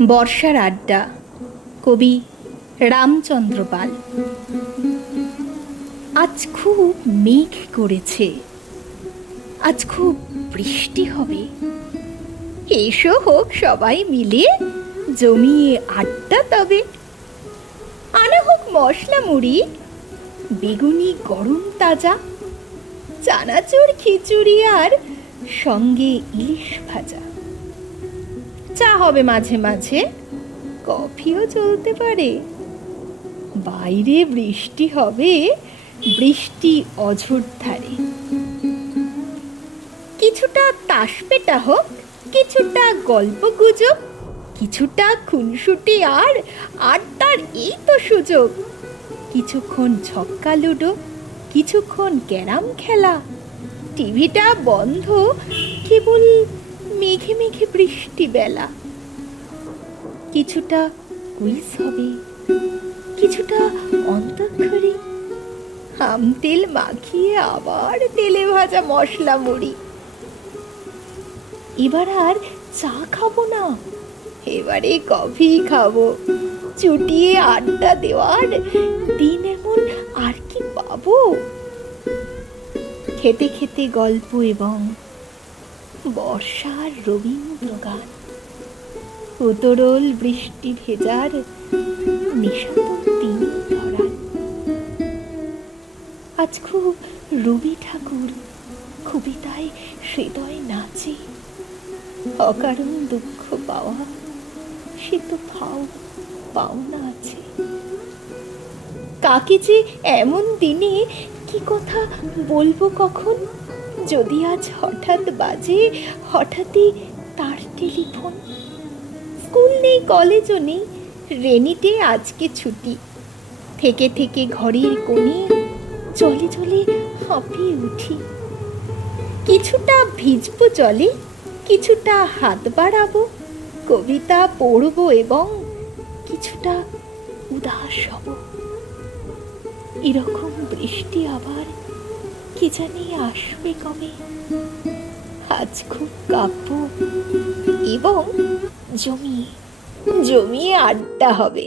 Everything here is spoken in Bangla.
বর্ষার আড্ডা, কবি রামচন্দ্র পাল। আজ খুব মেঘ করেছে, আজ খুব বৃষ্টি হবে। এসো হোক সবাই মিলে, জমিয়ে আড্ডা তবে। আনা হোক মশলা মুড়ি, বেগুনি গরম তাজা, চানাচুর খিচুড়ি আর সঙ্গে ইলিশ ভাজা। চা হবে মাঝে মাঝে, কফিও চলতে পারে। বাইরে বৃষ্টি হবে, বৃষ্টি অঝোর ধারে। কিছুটা তাস পেটা হোক, কিছুটা গল্প গুজব, কিছুটা খুনসুটি আর আড্ডার এই তো সুযোগ। কিছুক্ষণ ছক্কা লুডো, কিছুক্ষণ ক্যারাম খেলা। টিভিটা বন্ধ, কেবল মেঘে মেঘে বৃষ্টি বেলা। কিছুটা কুইজ হবে, কিছুটা অন্তঃক্ষরী, আম তেল মাখিয়ে আবার তেলে ভাজা মশলা মুড়ি। এবার আর চা খাবো না, এবারে কফি খাবো। চুটিয়ে আড্ডা দেওয়ার দিন এমন আর কি পাবো? খেতে খেতে গল্প এবং বর্ষার রবীন্দ্রগান, উতরল বৃষ্টি ভেজার নিশাত দিন ধরার। আজ খুব রবি ঠাকুর কবিতায় হৃদয় নাচে। অকারণ দুঃখ পাওয়া, সে তো পাওনা আছে। কাকে যে এমন দিনে কি কথা বলবো কখন, যদি আজ হঠাৎ বাজে হঠাৎই তার টেলিফোন। স্কুল নেই, কলেজও নেই, রেনিতে আজকে ছুটি। থেকে থেকে ঘরের কোণে চলে চলে হাঁপিয়ে উঠি। কিছুটা ভিজবো জলে, কিছুটা হাত বাড়াবো, কবিতা পড়বো এবং কিছুটা উদাস হব। এরকম বৃষ্টি আবার কে জানি আসবে কবে। আজ খুব কাঁপবো এবং জমিয়ে জমিয়ে আড্ডা হবে।